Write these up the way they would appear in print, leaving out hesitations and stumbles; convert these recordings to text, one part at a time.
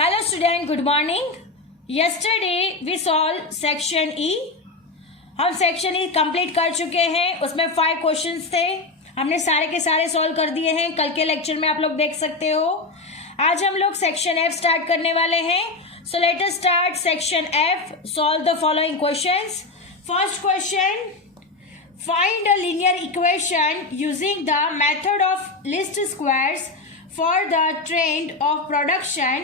Hello student, good morning. Yesterday we solved section E. हम section E complete कर चुके हैं. उसमें 5 क्वेश्चंस थे. हमने सारे के सारे सॉल्व कर दिए हैं. कल के लेक्चर में आप लोग देख सकते हो. आज हम लोग सेक्शन एफ स्टार्ट करने वाले हैं. सो let us start section F. Solve the following questions. First question, find a linear equation using the method of least squares for the trend of production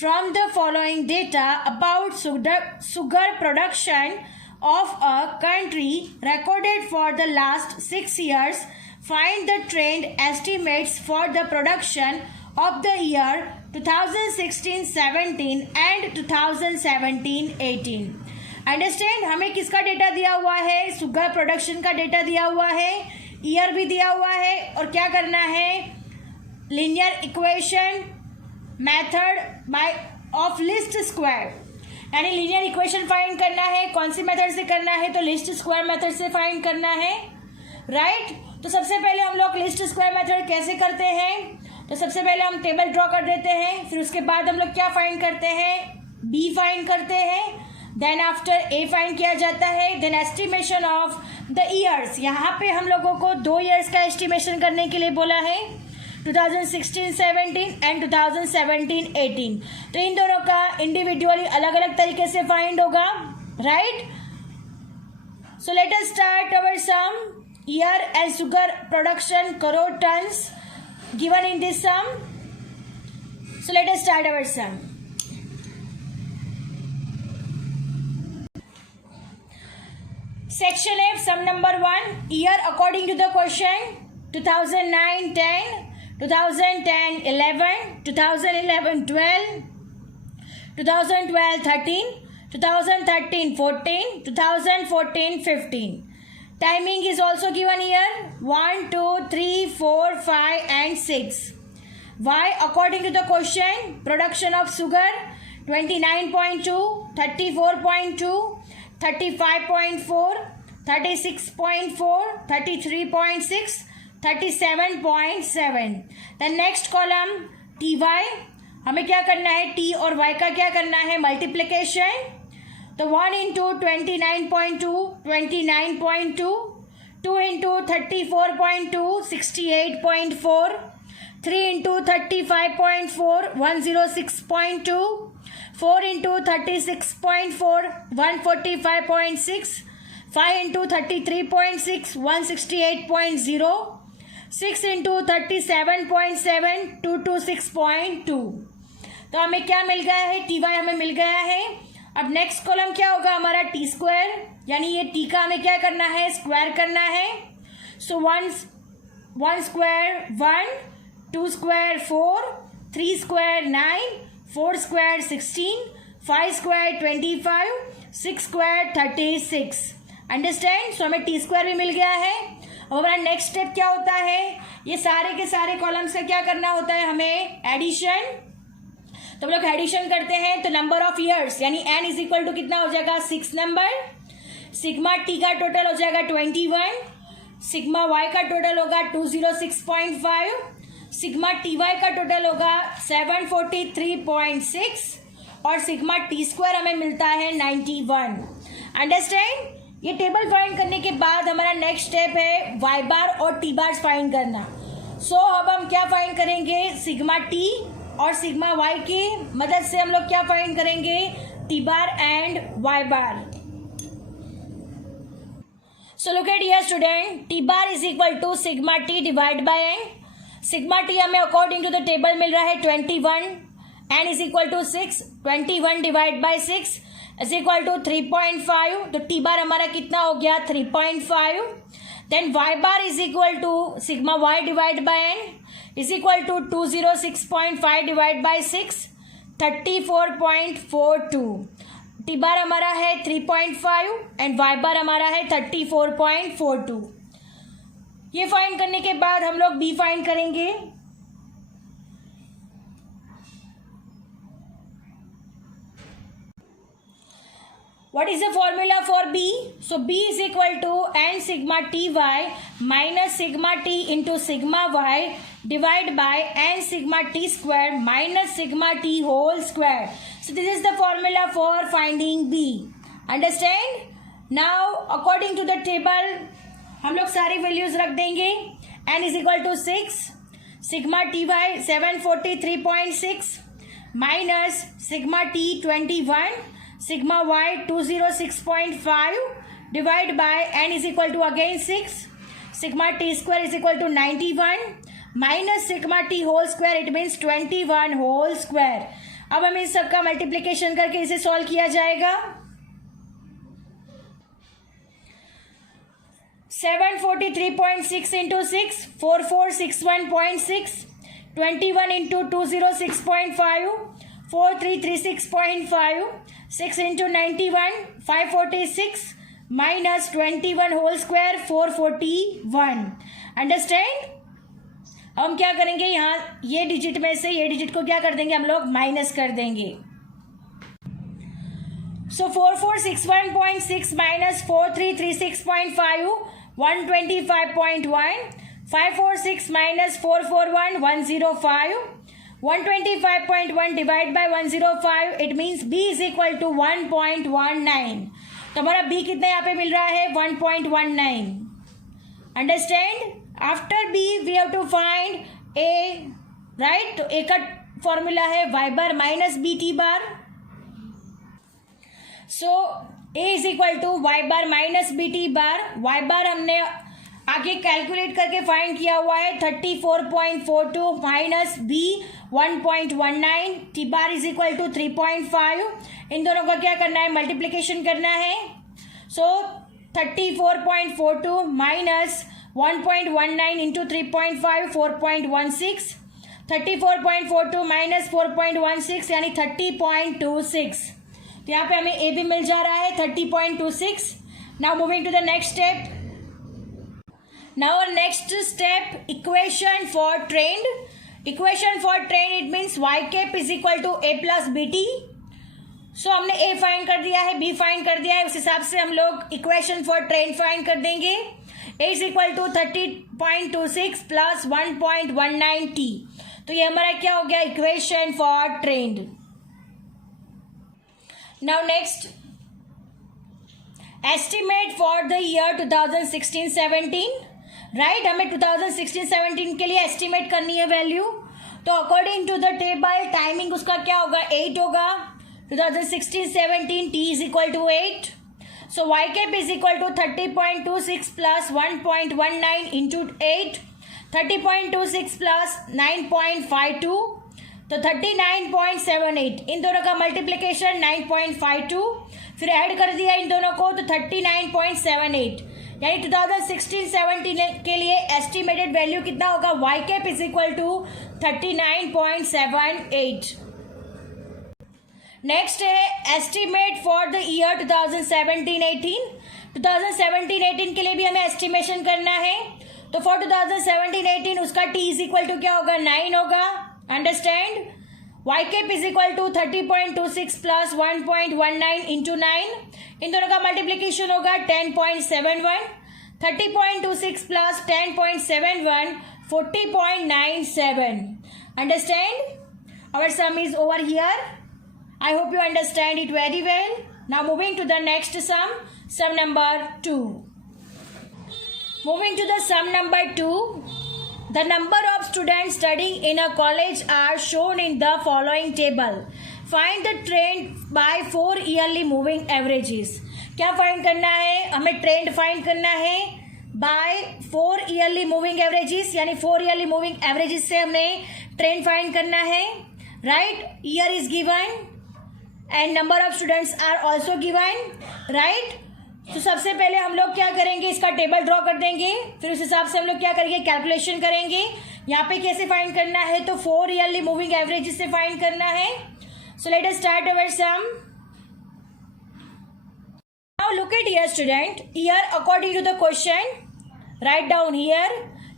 from the following data about sugar production of a country recorded for the last 6 years. Find the trend estimates for the production of the year 2016-17 and 2017-18. Understand. हमें किसका data दिया हुआ है? Sugar production का data दिया हुआ है, year भी दिया हुआ है, और क्या करना है? Linear equation method by of list square, यानी लीनियर इक्वेशन फाइंड करना है. कौन सी मेथड से करना है? तो लिस्ट स्क्वायर मेथड से फाइंड करना है, राइट. तो सबसे पहले हम लोग लिस्ट स्क्वायर मेथड कैसे करते हैं? तो सबसे पहले हम टेबल ड्रॉ कर देते हैं. फिर उसके बाद हम लोग क्या फाइंड करते हैं? बी फाइंड करते हैं. देन आफ्टर ए फाइंड किया जाता है. Then estimation of the years. यहाँ पे हम लोगों को 2 ईयर्स का एस्टिमेशन करने के लिए बोला है, 2016-17 एंड 2017-18. तो इन दोनों का इंडिविजुअली अलग अलग तरीके से फाइंड होगा, right. So let us start our sum. Year and sugar production crore tons given in this sum. So let us start our sum. Section F, sum number 1. Year according to the question: 2009-10, 2010-11, 2011-12, 2012-13, 2013-14, 2014-15. Timing is also given here: 1, 2, 3, 4, 5 and 6. Y according to the question: production of sugar 29.2, 34.2, 35.4, 36.4, 33.6, 37.7. The next column TY. हमें क्या करना है? T और Y का क्या करना है? Multiplication. तो 1 into 29.2, 29.2, 2 into 34.2, 68.4, 3 into 35.4, 106.2, 4 into 36.4, 145.6, 5 into 33.6, 168.0, 6 into 37.7, 226.2. तो हमें क्या मिल गया है? टी वाई हमें मिल गया है. अब नेक्स्ट कॉलम क्या होगा हमारा? टी स्क्वायर, यानी ये टी का हमें क्या करना है? स्क्वायर करना है. So 1 square 1, 2 square 4, 3 square 9, 4 square 16, 5 square 25, 6 square 36. Understand. So हमें टी स्क्वायर भी मिल गया है. अब हमारा नेक्स्ट स्टेप क्या होता है? ये सारे के सारे कॉलम्स का क्या करना होता है? हमें एडिशन. तो हम लोग एडिशन करते हैं. तो नंबर ऑफ ईयर्स यानी एन इज इक्वल टू कितना हो जाएगा? 6 नंबर. सिग्मा टी का टोटल हो जाएगा 21. सिग्मा वाई का टोटल होगा 206.5. सिग्मा टी वाई का टोटल होगा 743.6 और सिग्मा टी स्क्वायर हमें मिलता है 91. अंडरस्टैंड. ये टेबल फाइंड करने के बाद हमारा नेक्स्ट स्टेप है वाई बार और टी बार फाइंड करना. सो अब हम क्या फाइंड करेंगे? सिग्मा टी और सिग्मा वाई की मदद से हम लोग क्या फाइंड करेंगे? T bar and Y bar. So look at here student. T bar is equal to sigma T divide by N. Sigma T हमें अकॉर्डिंग टू द टेबल मिल रहा है 21. N is equal to 6. 21 divide by 6 is equal to 3.5. तो T bar हमारा कितना हो गया? 3.5. Then Y bar is equal to sigma Y divide by N is equal to 206.5 divide by 6, 34.42. T bar हमारा है 3.5 एंड वाई बार हमारा है 34.42. ये फाइंड करने के बाद हम लोग बी फाइंड करेंगे. What is the formula for B? So B is equal to n sigma ty minus sigma t into sigma y divided by n sigma t square minus sigma t whole square. So this is the formula for finding B. Understand? Now according to the table हम लोग सारी values रख देंगे. n is equal to 6, sigma ty 743.6 minus sigma t 21, sigma y 206.5 divided by n is equal to again 6, sigma t square is equal to 91 minus sigma t whole square, it means 21 whole square. अब हमें इस सबका multiplication करके इसे solve किया जाएगा. 743.6 into 6, 4461.6, 21 into 206.5, 4336.5, 6 into 91, 546 minus 21 whole square 441. Understand. हम क्या करेंगे, यहाँ ये डिजिट में से ये डिजिट को क्या कर देंगे हम लोग, माइनस कर देंगे. सो 4461.6 minus 4336.5 125.1, 546 minus 441 105, 125.1 divided by 105, it means B is equal to 1.19. तो हमारा B कितना यहाँ पे मिल रहा है, 1.19. Understand. After B we have to find A, right. तो A का फॉर्मूला है y bar minus B T bar. So A is equal to Y bar minus B T bar. Y bar हमने आगे कैलकुलेट करके find किया हुआ है 34.42 minus B 1.19. T bar is equal to 3.5. इन दोनों का क्या करना है, मल्टीप्लीकेशन करना है. सो 34.42 माइनस 1.19 इंटू 3.5 4.16. 34.42 माइनस 4.16 यानी 30.26. तो यहाँ पे हमें ए भी मिल जा रहा है 30.26. Now moving to the next step. Now next step, equation for trend. Equation for trend it means Y cap is equal to A plus B T. So हमने ए फाइंड कर दिया है, बी फाइंड कर दिया है, उस हिसाब से हम लोग इक्वेशन फॉर ट्रेंड फाइंड कर देंगे. A is equal to 30.26 plus 1.19 T. तो ये हमारा क्या हो गया, equation for trend. Now next, estimate for the year 2016-17. Right, हमें 2016-17 के लिए एस्टिमेट करनी है वैल्यू. तो according to the table timing उसका क्या होगा, 8 होगा. 2016-17 T is equal to 8. So Y cap is equal to 30.26 plus 1.19 into 8. 30.26 plus 9.52 तो 39.78. इन दोनों का मल्टीप्लीकेशन 9.52, फिर ऐड कर दिया इन दोनों को तो 39.78. यानी 2016-17 के लिए एस्टिमेटेड वैल्यू कितना होगा, Y cap is equal to 39.78. Next है एस्टिमेट फॉर द ईयर 2017-18. 2017-18 के लिए भी हमें एस्टिमेशन करना है. तो फॉर 2017-18 उसका टी इज इक्वल टू क्या होगा, 9 होगा. Understand. Y cap is equal to 30.26 plus 1.19 into 9. इन दोनों का मल्टीप्लीकेशन होगा 10.71. 30.26 plus 10.71 40.97. Understand. Our sum is over here. I hope you understand it very well. Now moving to the next sum, sum number 2. Moving to the sum number 2, the number of students studying in a college are shown in the following table. Find the trend by 4 yearly moving averages. क्या find करना है, हमें trend find करना है bye 4 yearly moving averages, यानी 4 yearly moving averages से हमें trend find करना है. Right, year is given and number of students are also given. Right, तो सबसे पहले हम लोग क्या करेंगे, इसका टेबल ड्रॉ कर देंगे, फिर उस हिसाब से हम लोग क्या करेंगे, कैलकुलेशन करेंगे. यहाँ पे कैसे फाइंड करना है, तो 4 yearly मूविंग एवरेजेस से फाइंड करना है. So let us start our sum. Now look at here student, year according to the question, write down here.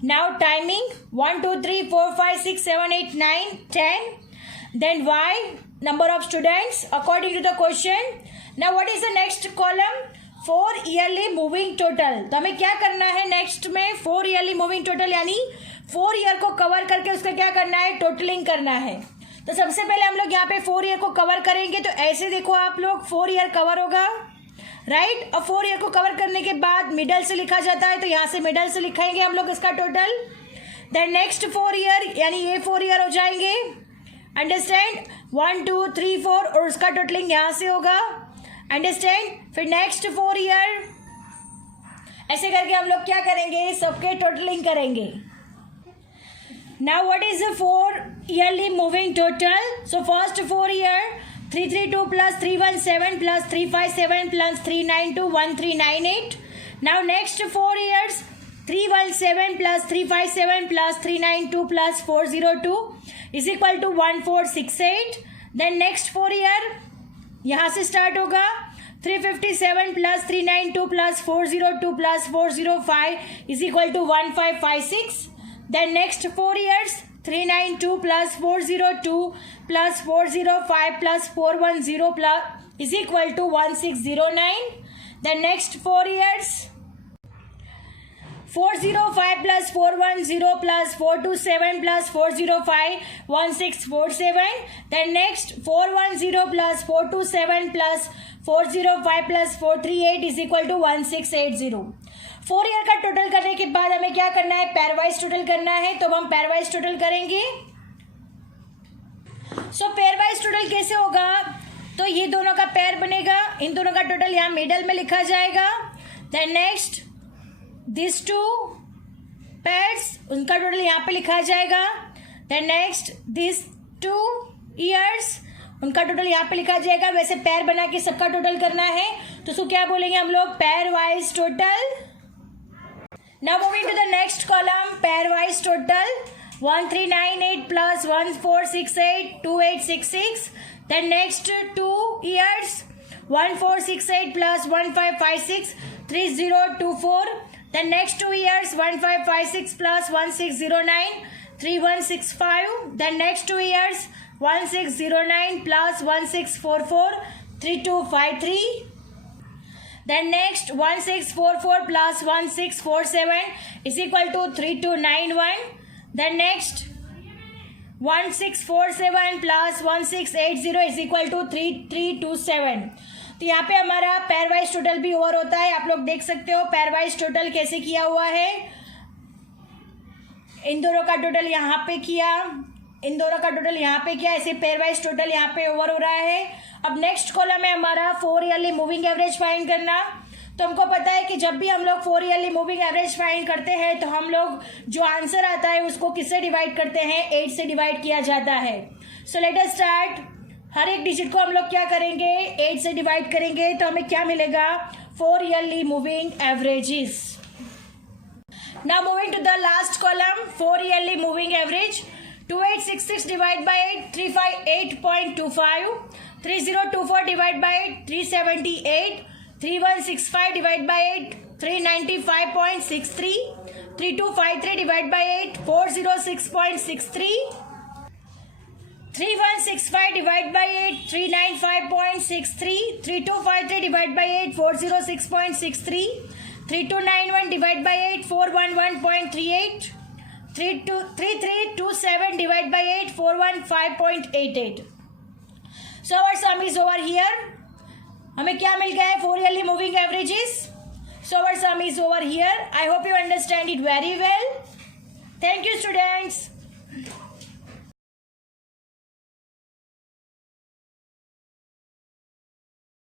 Now timing 1 2 3 4 5 6 7 8 9 10. Then Y, number of students according to the question. Now what is the next column? 4 yearly moving total. तो हमें क्या करना है next में? 4 yearly moving total, यानी 4 year को cover करके उसका क्या करना है? टोटलिंग करना है। तो सबसे पहले हम लोग यहाँ पे 4 ईयर को कवर करेंगे। तो ऐसे देखो आप लोग, 4 ईयर कवर होगा, राइट। और 4 ईयर को कवर करने के बाद मिडल से लिखा जाता है, तो यहाँ से मिडल से लिखाएंगे हम लोग इसका टोटल। देन नेक्स्ट 4 ईयर, यानी ये 4 ईयर हो जाएंगे, अंडरस्टैंड। 1 2 3 4 और उसका टोटलिंग यहाँ से होगा, अंडरस्टैंड। फिर नेक्स्ट 4 ईयर, ऐसे करके हम लोग क्या करेंगे? सबके टोटलिंग करेंगे। Now what is the 4 yearly moving total? So first 4 year, 332 plus 317 plus 357 plus 392 1398. Now next 4 years, 317 plus 357 plus 392 plus 402 is equal to 1468. Then next 4 year, यहाँ से स्टार्ट होगा, 357 plus 392 plus 402 plus 405 is equal to 1556. Then next 4 years, 392 plus 402 plus 405 plus 410 plus is equal to 1609. Then next 4 years, 405 plus 410 plus 427 plus 405 1647. Then next 410 plus 427 plus 405 plus 438 is equal to 1680. 4 year का total करने के बाद हमें क्या करना है? Pairwise total करना है। तो हम पेयरवाइज टोटल करेंगे। सो पेयरवाइज टोटल कैसे होगा? तो ये दोनों का पेयर बनेगा, इन दोनों का टोटल यहाँ मिडल में लिखा जाएगा। देन नेक्स्ट दिस 2 पेयर्स, उनका टोटल यहाँ पे लिखा जाएगा। देन नेक्स्ट दिस 2 ईयर्स, उनका टोटल यहाँ पे लिखा जाएगा। वैसे पेयर बना के सबका टोटल करना है, तो उसको क्या बोलेंगे हम लोग? Pair wise total. Now moving to the next column, pairwise total, 1398 plus 1468 2866. Then next 2 years, 1468 plus 1556 3024. Then next 2 years, 1556 plus 1609 3165. Then next 2 years, 1609 plus 1644 3253. Then next 1644 plus 1647 is equal to 3291. Then next 1647 plus 1680 is equal to 3327. तो यहाँ पे हमारा pairwise total भी over होता है। आप लोग देख सकते हो पेयरवाइज टोटल कैसे किया हुआ है। इन दोनों का टोटल यहाँ पे किया, इन दोनों का टोटल यहाँ पे किया, ऐसे पेयरवाइज टोटल यहाँ पे ओवर हो रहा है। अब नेक्स्ट कॉलम है हमारा 4 ईयरली मूविंग एवरेज फाइंड करना। तो हमको पता है कि जब भी हम लोग 4 ईयरली मूविंग एवरेज फाइंड करते हैं तो हम लोग जो आंसर आता है उसको किससे डिवाइड करते हैं? 8 से डिवाइड किया जाता है। So let us start. हर एक डिजिट को हम लोग क्या करेंगे? 8 से डिवाइड करेंगे। तो हमें क्या मिलेगा? 4 yearly moving averages. Now moving to the last column, 4 yearly moving average. 2866 divide by 8 358.25, 3024 divide by 8 378, 3165 divide by 8 395.63, 3253 divide by 8 406.63, 3165 divide by 8 395.63, 3253 divide by 8 406.63, 3291 divide by 8 411.38, 3327 divided by 8 415.88. So our sum is over here. हमें क्या मिल गया है? 4 yearly moving averages. So our sum is over here. I hope you understand it very well. Thank you students.